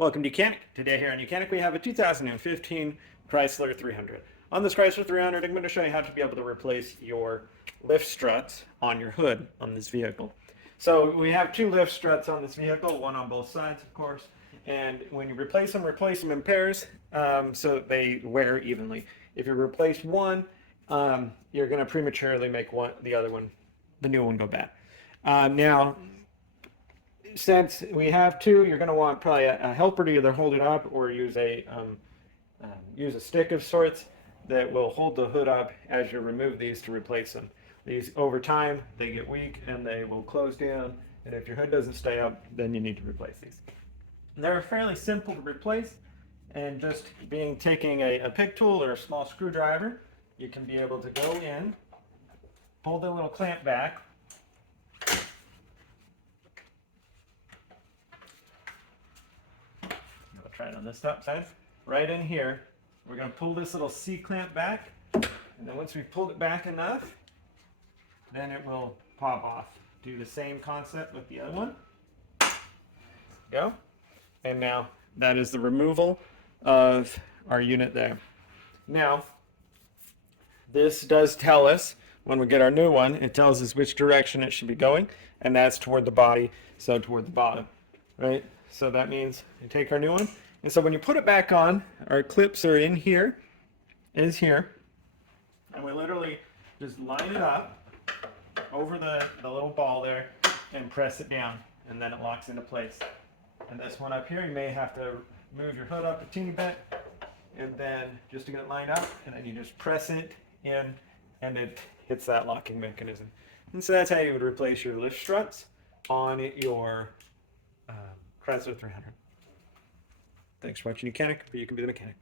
Welcome to Mechanic. Today here on Mechanic we have a 2015 Chrysler 300. On this Chrysler 300 I'm going to show you how to be able to replace your lift struts on your hood on this vehicle. So we have two lift struts on this vehicle, one on both sides of course, and when you replace them in pairs so they wear evenly. If you replace one, you're going to prematurely make the new one go bad. Now, since we have two, you're going to want probably a helper to either hold it up or use a stick of sorts that will hold the hood up as you remove these to replace them. These over time they get weak and they will close down, and if your hood doesn't stay up, then you need to replace these. They're fairly simple to replace, and just taking a pick tool or a small screwdriver, you can be able to go in, pull the little clamp back. Try it on this top side. Right in here, we're going to pull this little C-clamp back, and then once we've pulled it back enough, then it will pop off. Do the same concept with the other one. Go. And now that is the removal of our unit there. Now, this does tell us, when we get our new one, it tells us which direction it should be going, and that's toward the body, so toward the bottom, right? So that means you take our new one, and so when you put it back on, our clips are in here, and we literally just line it up over the little ball there and press it down, and then it locks into place. And this one up here, you may have to move your hood up a teeny bit, and then just to get it lined up, and then you just press it in, and it hits that locking mechanism. And so that's how you would replace your lift struts on your Chrysler 300. Thanks for watching Mechanic, but you can be the mechanic.